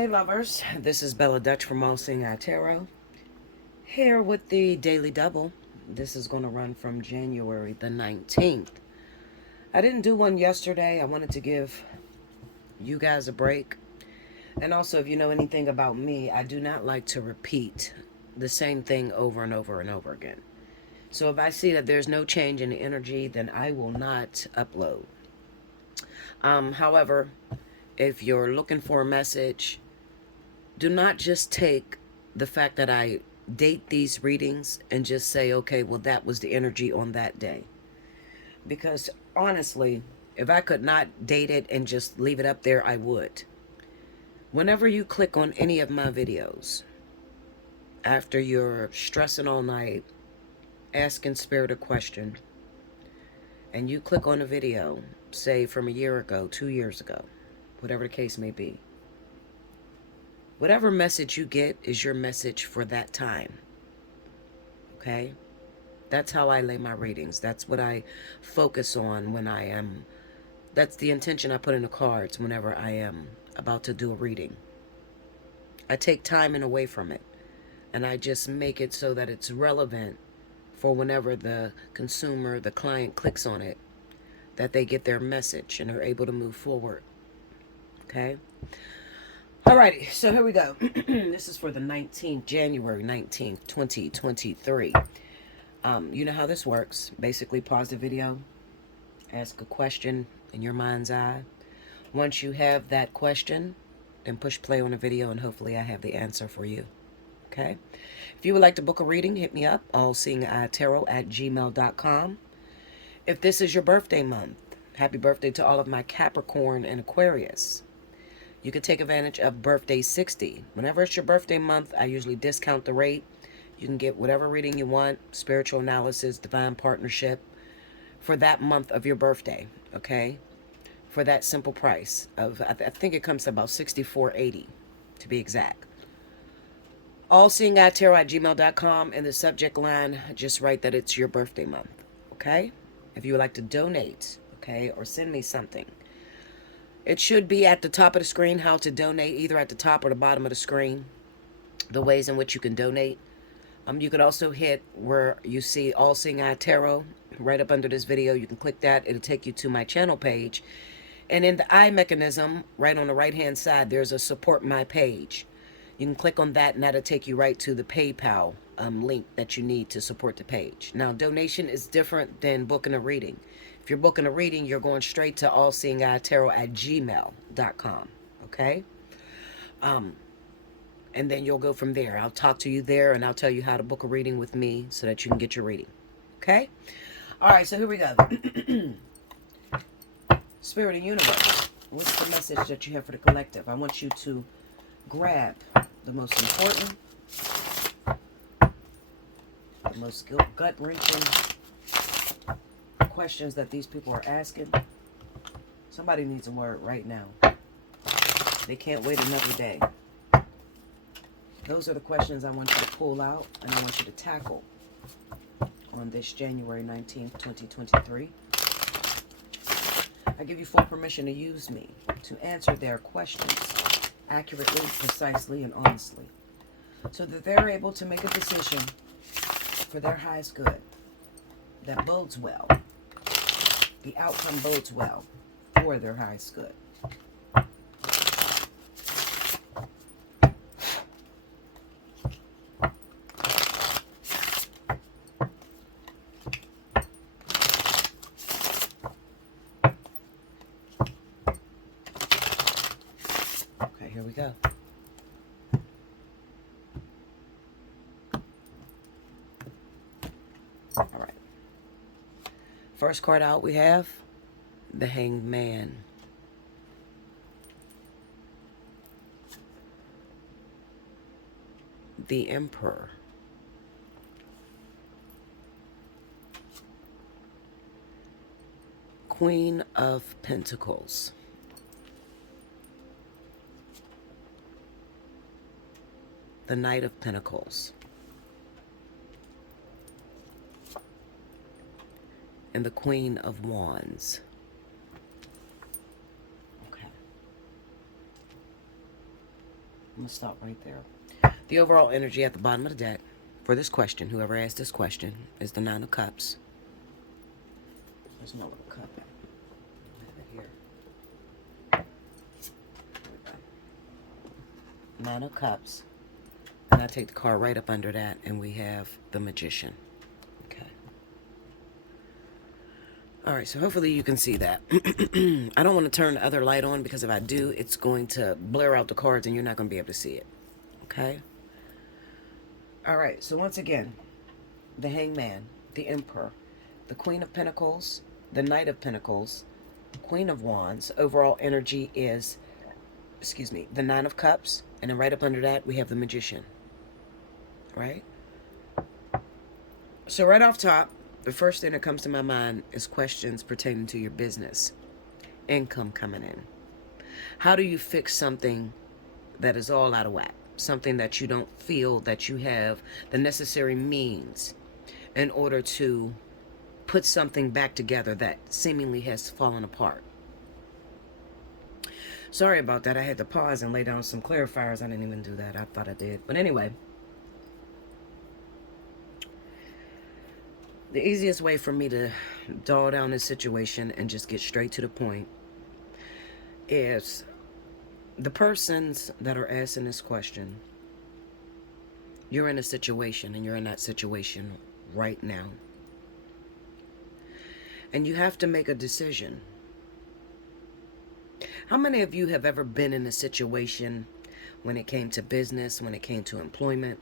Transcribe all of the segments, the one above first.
Hey lovers, this is Bella Dutch from Allseeingeyetarot, here with the Daily Double. This is going to run from January the 19th. I didn't do one yesterday. I wanted to give you guys a break. And also, if you know anything about me, I do not like to repeat the same thing over and over and over again. So if I see that there's no change in the energy, then I will not upload. However, if you're looking for a message, do not just take the fact that I date these readings and just say, okay, well, that was the energy on that day. Because honestly, if I could not date it and just leave it up there, I would. Whenever you click on any of my videos, after you're stressing all night, asking Spirit a question, and you click on a video, say from a year ago, 2 years ago, whatever the case may be, whatever message you get is your message for that time. Okay? That's how I lay my readings. That's what I focus on when I am, that's the intention I put in the cards whenever I am about to do a reading. I take time and away from it, and I just make it so that it's relevant for whenever the consumer, the client clicks on it, that they get their message and are able to move forward. Okay? Alrighty, so here we go. This is for the 19th, January 19th, 2023. You know how this works. Basically, pause the video, ask a question in your mind's eye. Once you have that question, then push play on the video, and hopefully I have the answer for you. Okay? If you would like to book a reading, hit me up, allseeingeyetarot@gmail.com. If this is your birthday month, happy birthday to all of my Capricorn and Aquarius. You can take advantage of Birthday 60. Whenever it's your birthday month, I usually discount the rate. You can get whatever reading you want, spiritual analysis, divine partnership, for that month of your birthday, okay? For that simple price of, I think it comes to about $64.80 to be exact. Allseeingeyetarot@gmail.com. In the subject line, just write that it's your birthday month, okay? If you would like to donate, okay, or send me something, it should be at the top of the screen how to donate, either at the top or the bottom of the screen, the ways in which you can donate. You can also hit where you see Allseeingeyetarot right up under this video. You can click that. It'll take you to my channel page. And in the eye mechanism, right on the right-hand side, there's a support my page. You can click on that, and that'll take you right to the PayPal link that you need to support the page. Now, donation is different than booking a reading. If you're booking a reading, you're going straight to allseeingeyetarot@gmail.com. Okay? And then you'll go from there. I'll talk to you there, and I'll tell you how to book a reading with me so that you can get your reading. Okay? All right, so here we go. Spirit and Universe, what's the message that you have for the collective? I want you to grab the most important, the most gut-wrenching questions that these people are asking. Somebody needs a word right now. They can't wait another day. Those are the questions I want you to pull out, and I want you to tackle on this January 19th, 2023. I give you full permission to use me to answer their questions accurately, precisely, and honestly, so that they're able to make a decision for their highest good that bodes well. The outcome bodes well for their highest good. Here we go. All right. First card out we have the Hanged Man. The Emperor. Queen of Pentacles. The Knight of Pentacles. And the Queen of Wands. Okay. going to stop right there. The overall energy at the bottom of the deck for this question, whoever asked this question, is the Nine of Cups. There's no little cup. Here. Nine of Cups. And I take the card right up under that, and we have the Magician. Okay. All right, so hopefully you can see that. I don't want to turn the other light on, because if I do, it's going to blur out the cards and you're not going to be able to see it. Okay? All right, so once again, the Hangman, the Emperor, the Queen of Pentacles, the Knight of Pentacles, Queen of Wands. Overall energy is, the Nine of Cups, and then right up under that, we have the Magician. Right? So right off top, the first thing that comes to my mind is questions pertaining to your business. Income coming in. How do you fix something that is all out of whack? Something that you don't feel that you have the necessary means in order to put something back together that seemingly has fallen apart. Sorry about that. I had to pause and lay down some clarifiers. I didn't even do that. I thought I did. But anyway, the easiest way for me to dull down this situation and just get straight to the point is the persons that are asking this question. You're in a situation, and you're in that situation right now. And you have to make a decision. How many of you have ever been in a situation when it came to business, when it came to employment,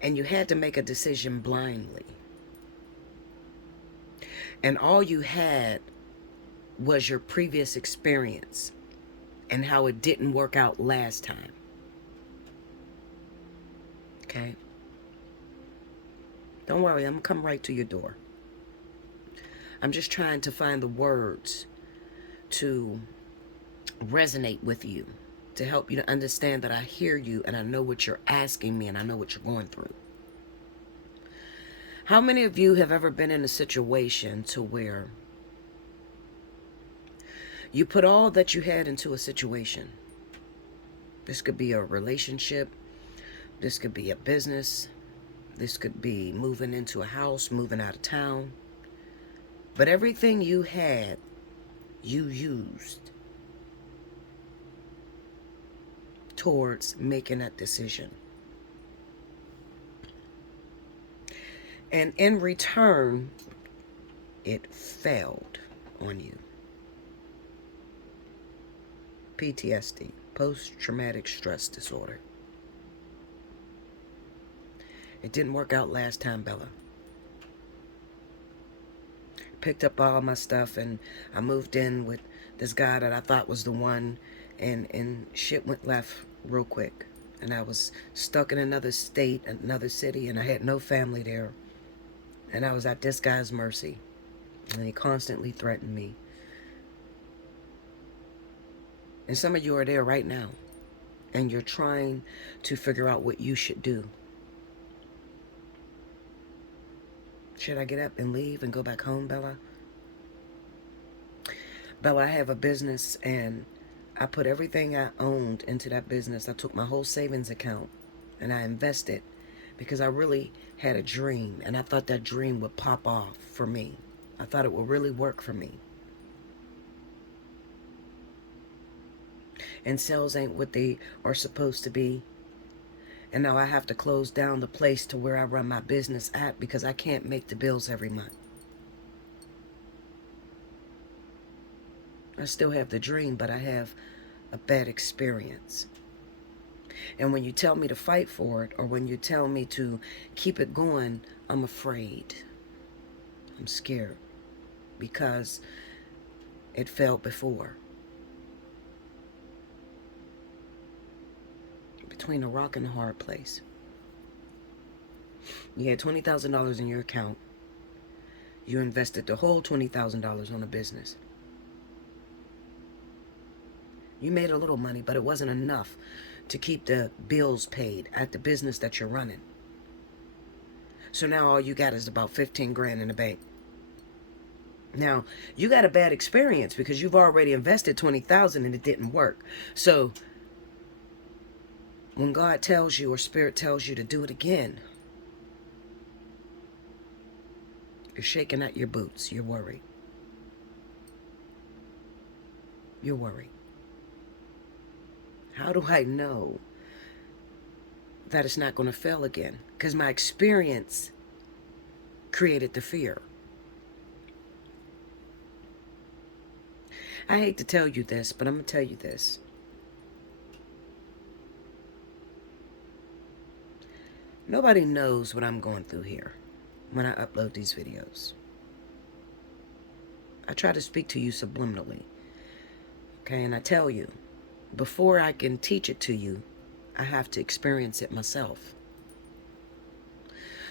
and you had to make a decision blindly? And all you had was your previous experience and how it didn't work out last time. Okay? Don't worry, I'm going to come right to your door. I'm just trying to find the words to resonate with you, to help you to understand that I hear you and I know what you're asking me and I know what you're going through. How many of you have ever been in a situation to where you put all that you had into a situation? This could be a relationship. This could be a business. This could be moving into a house, moving out of town. But everything you had, you used towards making that decision. And in return, it failed on you. PTSD, post-traumatic stress disorder. It didn't work out last time, Bella. Picked up all my stuff and I moved in with this guy that I thought was the one, and shit went left real quick. And I was stuck in another state, another city, and I had no family there. And I was at this guy's mercy. And he constantly threatened me. And some of you are there right now. And you're trying to figure out what you should do. Should I get up and leave and go back home, Bella? Bella, I have a business and I put everything I owned into that business. I took my whole savings account and I invested because I really had a dream and I thought that dream would pop off for me. I thought it would really work for me. And sales ain't what they are supposed to be. And now I have to close down the place to where I run my business at because I can't make the bills every month. I still have the dream, but I have a bad experience. And when you tell me to fight for it, or when you tell me to keep it going, I'm afraid. I'm scared because it failed before. Between a rock and a hard place. You had $20,000 in your account. You invested the whole $20,000 on a business. You made a little money, but it wasn't enough to keep the bills paid at the business that you're running. So now all you got is about 15 grand in the bank. Now, you got a bad experience because you've already invested $20,000 and it didn't work. So When God tells you or Spirit tells you to do it again, you're shaking at your boots. You're worried. You're worried. How do I know that it's not going to fail again? Because my experience created the fear. I hate to tell you this, but I'm going to tell you this. Nobody knows what I'm going through here when I upload these videos. I try to speak to you subliminally. Okay, and I tell you, before I can teach it to you, I have to experience it myself.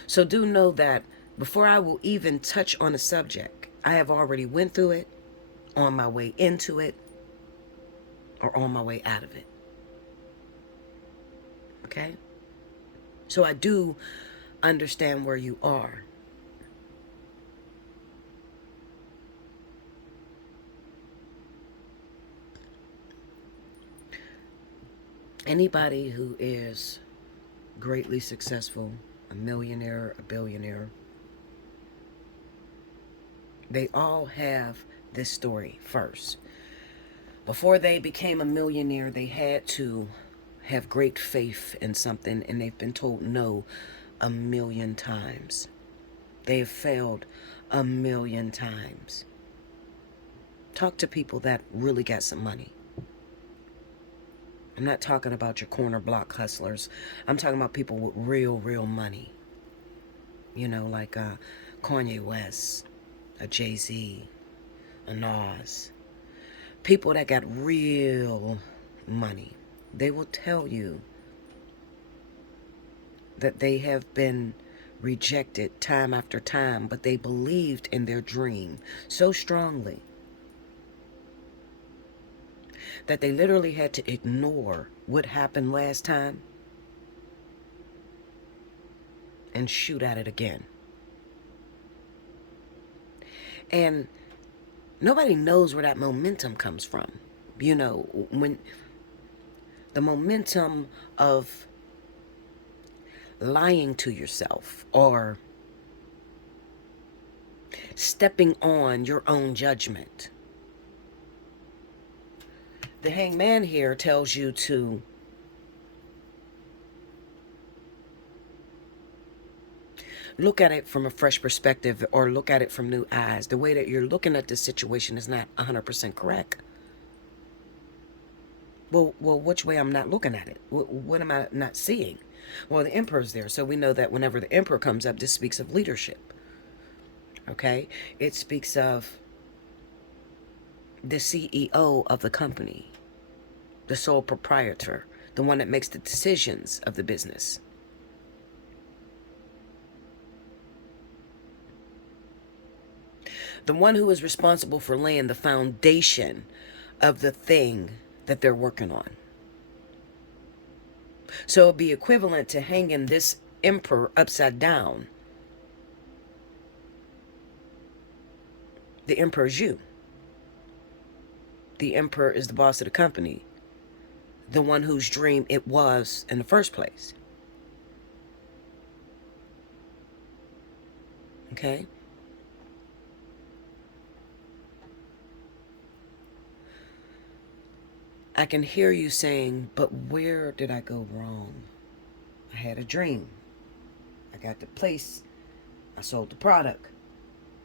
So do know that before I will even touch on a subject, I have already went through it, on my way into it, or on my way out of it. Okay? So I do understand where you are. Anybody who is greatly successful, a millionaire, a billionaire, they all have this story first. Before they became a millionaire, they had to have great faith in something, and they've been told no a million times. They've failed a million times. Talk to people that really got some money. I'm not talking about your corner block hustlers. I'm talking about people with real money. You know, like Kanye West, a Jay-Z, a Nas. People that got real money. They will tell you that they have been rejected time after time, but they believed in their dream so strongly that they literally had to ignore what happened last time and shoot at it again. And nobody knows where that momentum comes from. You know, when the momentum of lying to yourself or stepping on your own judgment. The hangman here tells you to look at it from a fresh perspective or look at it from new eyes. The way that you're looking at this situation is not 100% correct. Well, which way I'm not looking at it? What am I not seeing? Well, the emperor's there, so we know that whenever the emperor comes up, this speaks of leadership. Okay? It speaks of the CEO of the company, the sole proprietor, the one that makes the decisions of the business. The one who is responsible for laying the foundation of the thing that they're working on. So it'd be equivalent to hanging this emperor upside down. The emperor is you. The emperor is the boss of the company. The one whose dream it was in the first place. Okay? I can hear you saying, but where did I go wrong? I had a dream. I got the place. I sold the product.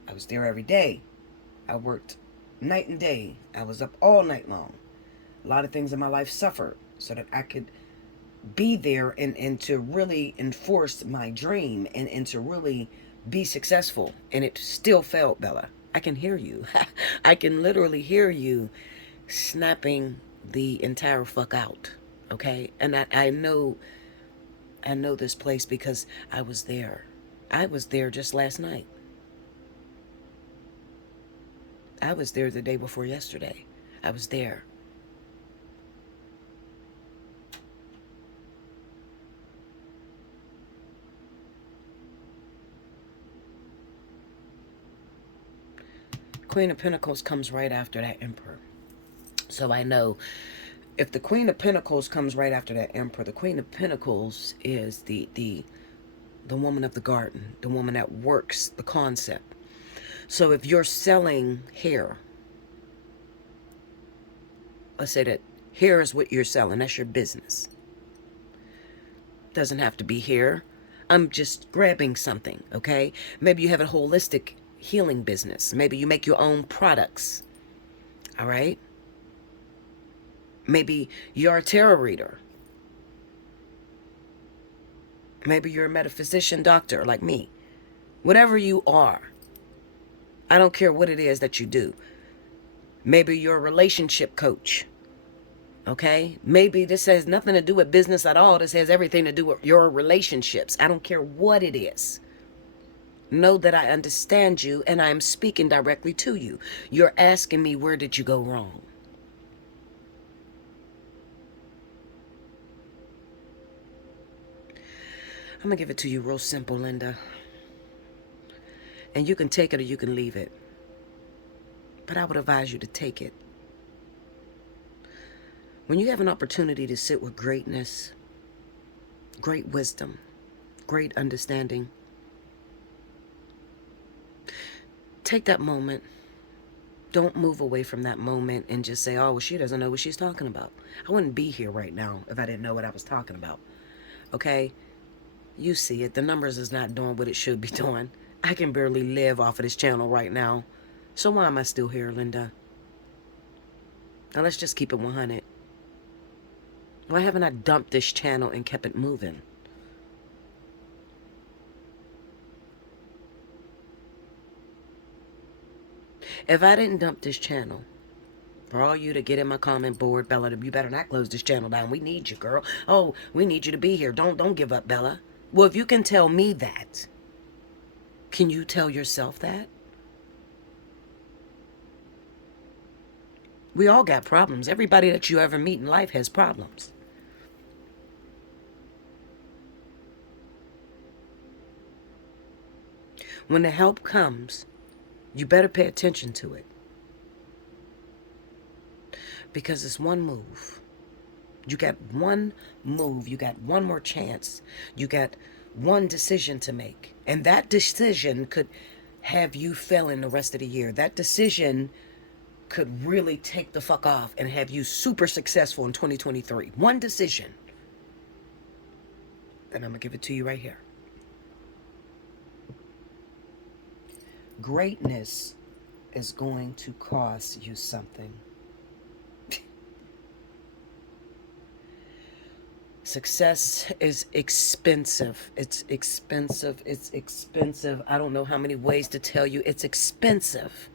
I was there every day. I worked night and day. I was up all night long. A lot of things in my life suffered so that I could be there and to really enforce my dream and to really be successful. And it still failed, Bella. I can hear you. I can literally hear you snapping the entire fuck out. Okay? And I know this place because I was there. I was there just last night. I was there the day before yesterday. I was there. Queen of Pentacles comes right after that Emperor. So I know if the Queen of Pentacles comes right after that Emperor, the Queen of Pentacles is the woman of the garden, the woman that works the concept. So if you're selling hair, let's say that hair is what you're selling, that's your business. Doesn't have to be hair. I'm just grabbing something, okay? Maybe you have a holistic healing business. Maybe you make your own products, all right? Maybe you're a tarot reader. Maybe you're a metaphysician doctor like me. Whatever you are, I don't care what it is that you do. Maybe you're a relationship coach, okay? Maybe this has nothing to do with business at all. This has everything to do with your relationships. I don't care what it is. Know that I understand you and I am speaking directly to you. You're asking me, where did you go wrong? I'm going to give it to you real simple, Linda. And you can take it or you can leave it. But I would advise you to take it. When you have an opportunity to sit with greatness, great wisdom, great understanding, take that moment. Don't move away from that moment and just say, oh, well, she doesn't know what she's talking about. I wouldn't be here right now if I didn't know what I was talking about. Okay? You see it. The numbers is not doing what it should be doing. I can barely live off of this channel right now. So why am I still here, Linda? Now let's just keep it 100. Why haven't I dumped this channel and kept it moving? If I didn't dump this channel, for all you to get in my comment board, Bella, you better not close this channel down. We need you, girl. Oh, we need you to be here. Don't give up, Bella. Well, if you can tell me that, can you tell yourself that? We all got problems. Everybody that you ever meet in life has problems. When the help comes, you better pay attention to it. Because it's one move. You got one move. You got one more chance. You got one decision to make. And that decision could have you failing the rest of the year. That decision could really take the fuck off and have you super successful in 2023. One decision. And I'm going to give it to you right here. Greatness is going to cost you something. Success is expensive. It's expensive. It's expensive. I don't know how many ways to tell you it's expensive.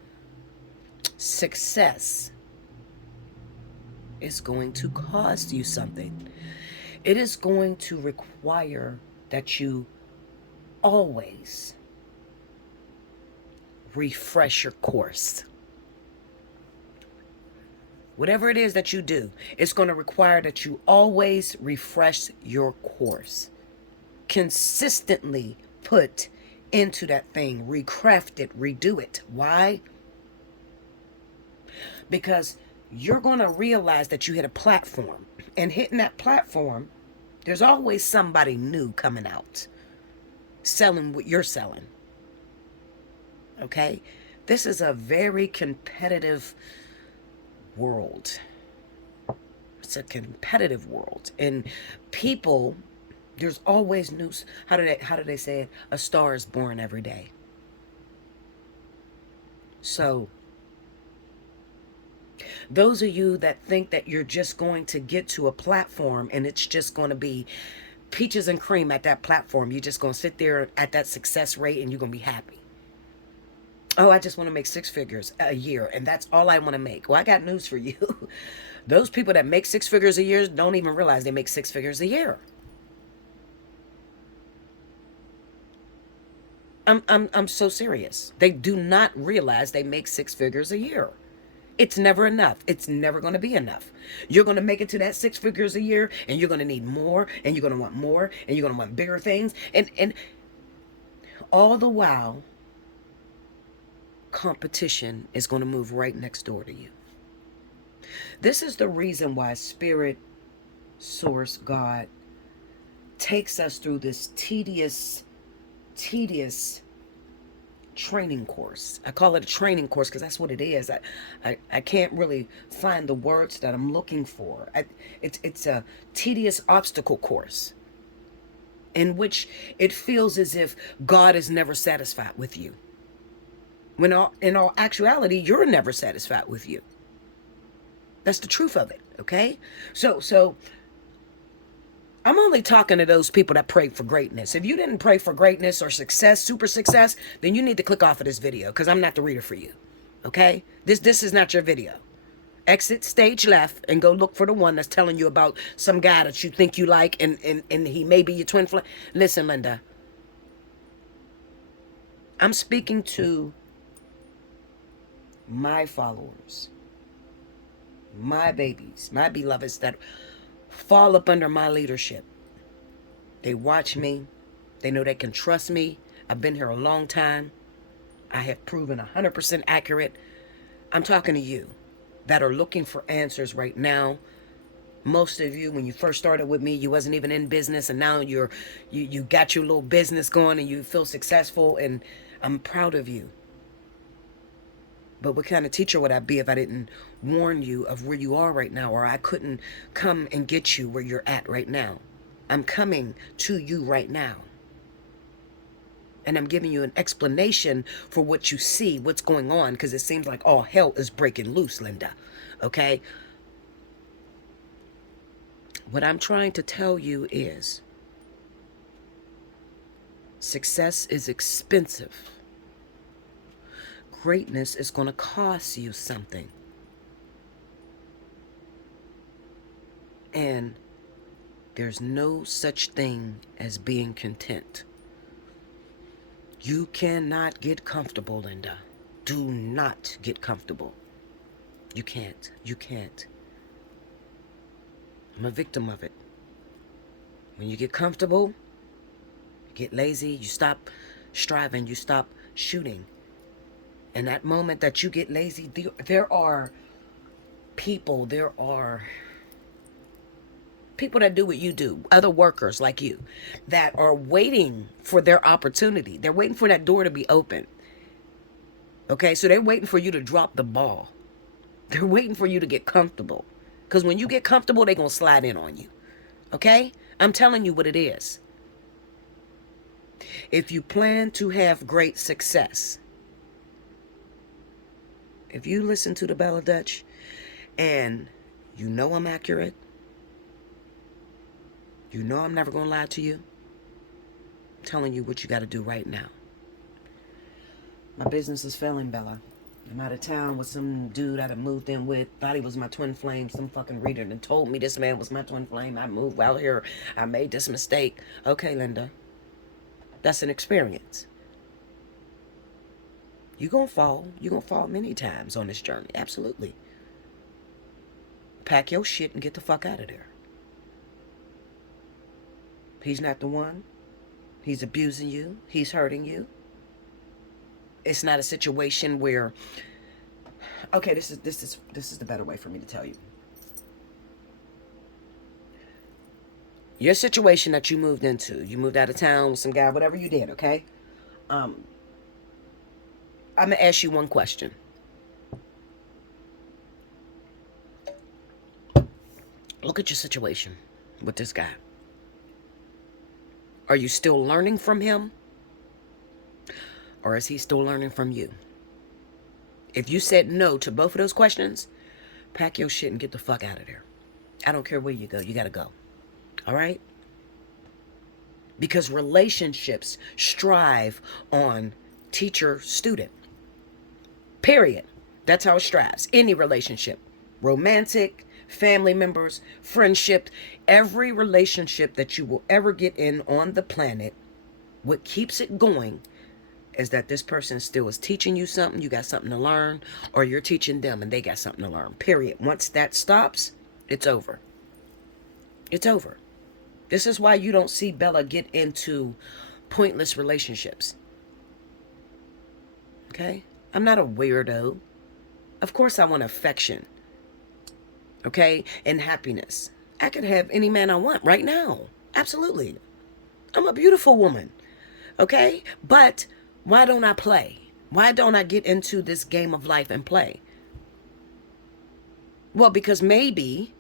Success is going to cost you something. It is going to require that you always refresh your course. Whatever it is that you do, it's going to require that you always refresh your course. Consistently put into that thing, recraft it, redo it. Why? Because you're going to realize that you hit a platform. And hitting that platform, there's always somebody new coming out, selling what you're selling. Okay? This is a very competitive world. It's a competitive world. And people, there's always news. How do they say it? A star is born every day. So those of you that think that you're just going to get to a platform and it's just going to be peaches and cream at that platform, you're just going to sit there at that success rate and you're going to be happy. Oh, I just want to make 6 figures a year and that's all I want to make. Well, I got news for you. Those people that make 6 figures a year don't even realize they make 6 figures a year. I'm so serious. They do not realize they make 6 figures a year. It's never enough. It's never going to be enough. You're going to make it to that 6 figures a year and you're going to need more and you're going to want more and you're going to want bigger things. And all the while, competition is going to move right next door to you. This is the reason why Spirit, Source, God takes us through this tedious training course. I call it a training course because that's what it is. I can't really find the words that I'm looking for. It's a tedious obstacle course in which it feels as if God is never satisfied with you. When in all actuality, you're never satisfied with you. That's the truth of it, okay? So I'm only talking to those people that prayed for greatness. If you didn't pray for greatness or success, super success, then you need to click off of this video because I'm not the reader for you. Okay? This is not your video. Exit stage left and go look for the one that's telling you about some guy that you think you like and he may be your twin flame. Listen, Linda. I'm speaking to my followers, my babies, my beloveds that fall up under my leadership. They watch me. They know they can trust me. I've been here a long time. I have proven 100% accurate. I'm talking to you that are looking for answers right now. Most of you, when you first started with me, you wasn't even in business, and now you got your little business going and you feel successful, and I'm proud of you. But what kind of teacher would I be if I didn't warn you of where you are right now, or I couldn't come and get you where you're at right now? I'm coming to you right now. And I'm giving you an explanation for what you see, what's going on, because it seems like all hell is breaking loose, Linda. Okay? What I'm trying to tell you is success is expensive. Greatness is going to cost you something. And there's no such thing as being content. You cannot get comfortable, Linda. Do not get comfortable. You can't. You can't. I'm a victim of it. When you get comfortable, you get lazy, you stop striving, you stop shooting. And that moment that you get lazy, there are people that do what you do, other workers like you, that are waiting for their opportunity. They're waiting for that door to be open. Okay, so they're waiting for you to drop the ball. They're waiting for you to get comfortable. Because when you get comfortable, they're going to slide in on you. Okay? I'm telling you what it is. If you plan to have great success, if you listen to the Bella Dutch and you know I'm accurate, you know I'm never going to lie to you, I'm telling you what you got to do right now. My business is failing, Bella. I'm out of town with some dude that I moved in with. Thought he was my twin flame. Some fucking reader and told me this man was my twin flame. I moved out here. I made this mistake. Okay, Linda. That's an experience. You're going to fall. You're going to fall many times on this journey. Absolutely. Pack your shit and get the fuck out of there. He's not the one. He's abusing you. He's hurting you. It's not a situation where, okay, this is the better way for me to tell you. Your situation that you moved into, you moved out of town with some guy, whatever you did, okay? I'm going to ask you one question. Look at your situation with this guy. Are you still learning from him? Or is he still learning from you? If you said no to both of those questions, pack your shit and get the fuck out of there. I don't care where you go. You got to go. All right? Because relationships strive on teacher-student. Period. That's how it strives. Any relationship. Romantic, family members, friendship. Every relationship that you will ever get in on the planet, what keeps it going is that this person still is teaching you something, you got something to learn, or you're teaching them and they got something to learn. Period. Once that stops, it's over. It's over. This is why you don't see Bella get into pointless relationships. Okay? I'm not a weirdo. Of course I want affection. okay, and happiness. I could have any man I want right now. Absolutely. I'm a beautiful woman, okay? But why don't I play? Why don't I get into this game of life and play? Well, because maybe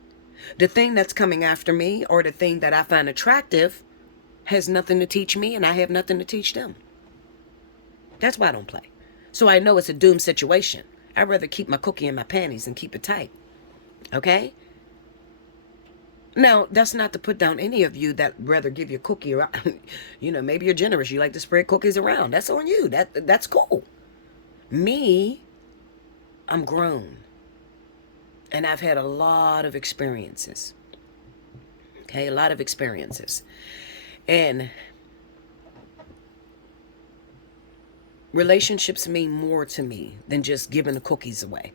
the thing that's coming after me or the thing that I find attractive has nothing to teach me and I have nothing to teach them. That's why I don't play. So I know it's a doomed situation. I'd rather keep my cookie in my panties and keep it tight. Okay? Now, that's not to put down any of you that rather give your cookie around. Maybe you're generous. You like to spread cookies around. That's on you. That's cool. Me, I'm grown. And I've had a lot of experiences. Okay, a lot of experiences. And relationships mean more to me than just giving the cookies away.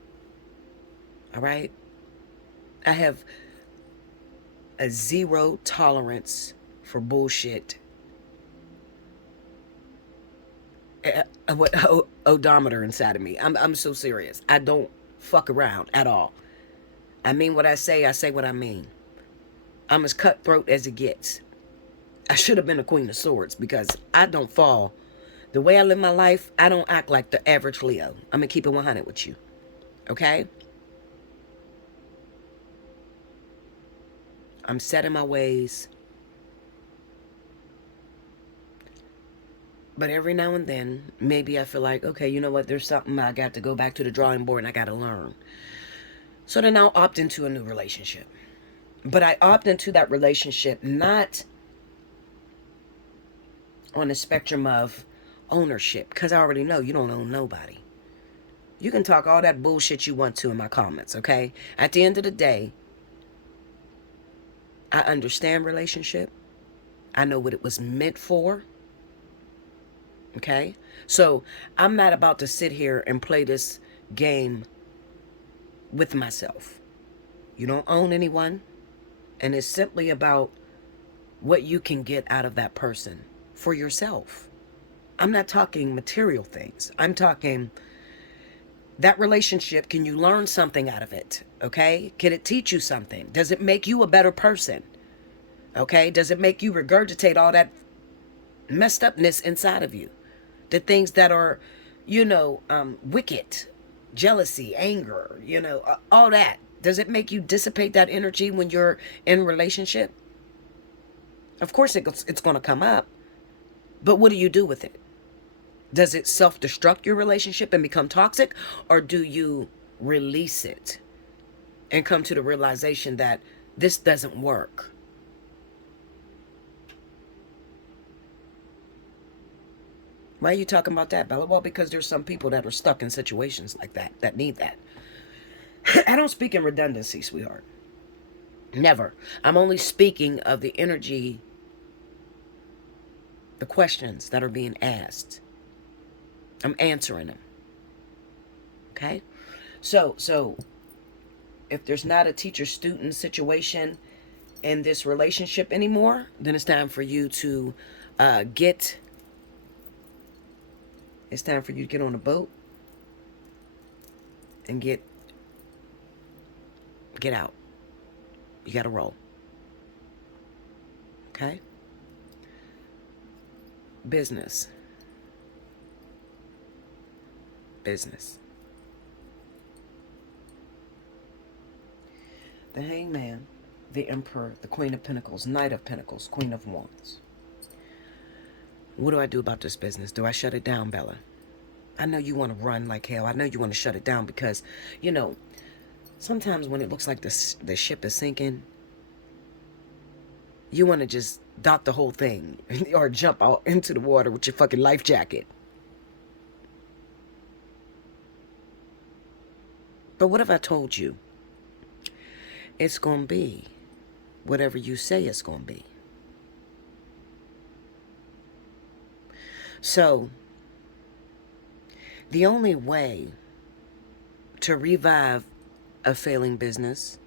All right? I have a zero tolerance for bullshit. What odometer inside of me. I'm so serious. I don't fuck around at all. I mean what I say what I mean. I'm as cutthroat as it gets. I should have been a Queen of Swords because I don't fall. The way I live my life, I don't act like the average Leo. I'm going to keep it 100 with you. Okay? I'm set in my ways. But every now and then, maybe I feel like, okay, you know what? There's something I got to go back to the drawing board and I got to learn. So then I'll opt into a new relationship. But I opt into that relationship not on the spectrum of ownership, because I already know you don't own nobody. You can talk all that bullshit you want to in my comments, okay? At the end of the day, I understand relationship. I know what it was meant for. Okay? So I'm not about to sit here and play this game with myself. You don't own anyone. And it's simply about what you can get out of that person for yourself. I'm not talking material things. I'm talking that relationship. Can you learn something out of it? Okay? Can it teach you something? Does it make you a better person? Okay? Does it make you regurgitate all that messed upness inside of you? The things that are, wicked, jealousy, anger, all that. Does it make you dissipate that energy when you're in a relationship? Of course it's going to come up. But what do you do with it? Does it self-destruct your relationship and become toxic? Or do you release it and come to the realization that this doesn't work? Why are you talking about that, Bella? Well, because there's some people that are stuck in situations like that need that. I don't speak in redundancy, sweetheart. Never. I'm only speaking of the energy, the questions that are being asked. I'm answering them. Okay? So if there's not a teacher-student situation in this relationship anymore, then it's time for you to it's time for you to get on a boat and get out. You got to roll. Okay? Business. The Hangman, the Emperor, the Queen of Pentacles, Knight of Pentacles, Queen of Wands. What do I do about this business? Do I shut it down, Bella? I know you want to run like hell. I know you want to shut it down because, sometimes when it looks like the ship is sinking, you want to just dock the whole thing or jump out into the water with your fucking life jacket. But what if I told you it's going to be whatever you say it's going to be? So, the only way to revive a failing business,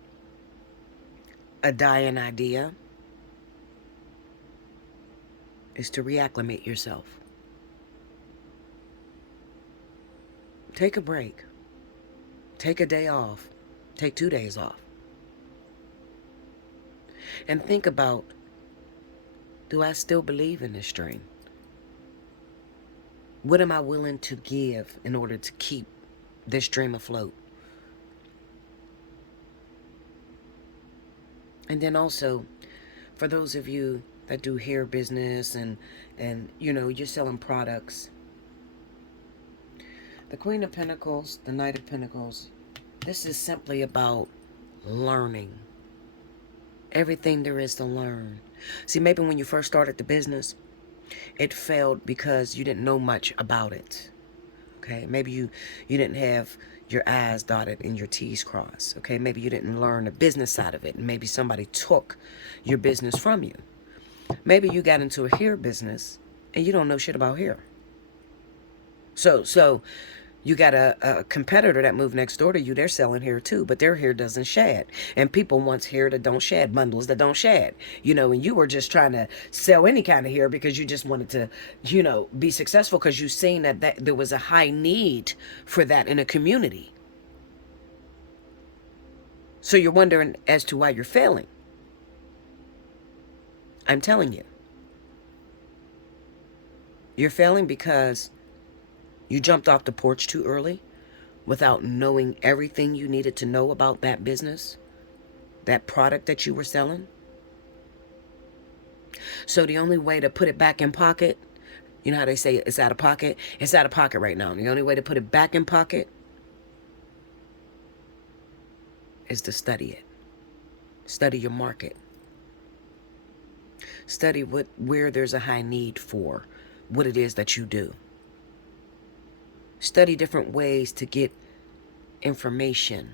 a dying idea, is to reacclimate yourself. Take a break. Take a day off. Take 2 days off. And think about, do I still believe in this dream? What am I willing to give in order to keep this dream afloat? And then also, for those of you that do hair business and you're selling products, the Queen of Pentacles, the Knight of Pentacles, this is simply about learning. Everything there is to learn. See, maybe when you first started the business, it failed because you didn't know much about it. Okay, maybe you didn't have your I's dotted and your T's crossed. Okay, maybe you didn't learn the business side of it, and maybe somebody took your business from you. Maybe you got into a hair business and you don't know shit about hair. So you got a competitor that moved next door to you. They're selling hair too, but their hair doesn't shed. And people want hair that don't shed, bundles that don't shed. And you were just trying to sell any kind of hair because you just wanted to, be successful because you've seen that there was a high need for that in a community. So you're wondering as to why you're failing. I'm telling you. You're failing because you jumped off the porch too early without knowing everything you needed to know about that business, that product that you were selling. So the only way to put it back in pocket, you know how they say it's out of pocket? It's out of pocket right now. And the only way to put it back in pocket is to study it. Study your market. Study where there's a high need for what it is that you do. Study different ways to get information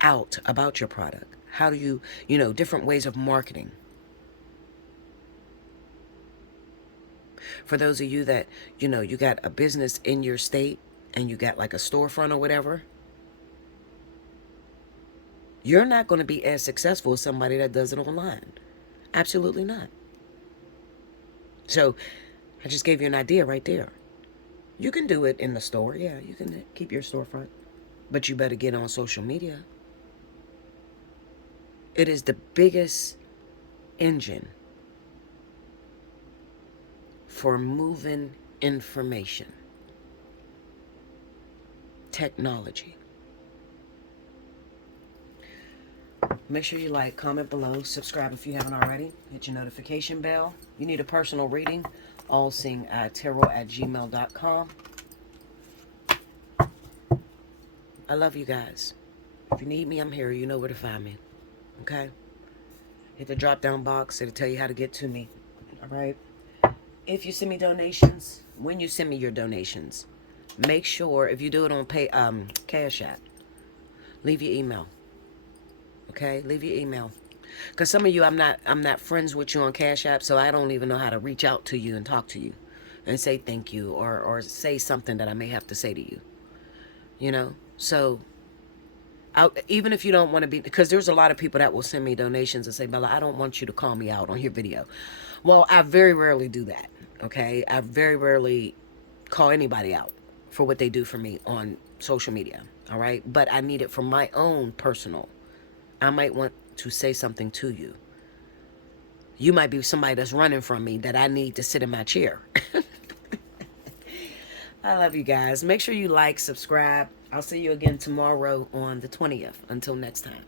out about your product. How do you, different ways of marketing. For those of you that, you got a business in your state and you got like a storefront or whatever, you're not going to be as successful as somebody that does it online. Absolutely not. So I just gave you an idea right there. You can do it in the store. Yeah, you can keep your storefront. But you better get on social media. It is the biggest engine for moving information. Technology. Make sure you like, comment below, subscribe if you haven't already. Hit your notification bell. You need a personal reading, Allseeingeyetarot@gmail.com. I love you guys. If you need me, I'm here. You know where to find me. Okay? Hit the drop down box. It'll tell you how to get to me. All right? If you send me donations, when you send me your donations, make sure if you do it on Cash App, leave your email. Okay? Leave your email. Because some of you, I'm not friends with you on Cash App, so I don't even know how to reach out to you and talk to you and say thank you or say something that I may have to say to you. So even if you don't want to be, because there's a lot of people that will send me donations and say, Bella, I don't want you to call me out on your video. Well, I very rarely do that. Okay? I very rarely call anybody out for what they do for me on social media. All right? But I need it for my own personal. I might want to say something to you. You might be somebody that's running from me that I need to sit in my chair. I love you guys. Make sure you like, subscribe. I'll see you again tomorrow on the 20th. Until next time.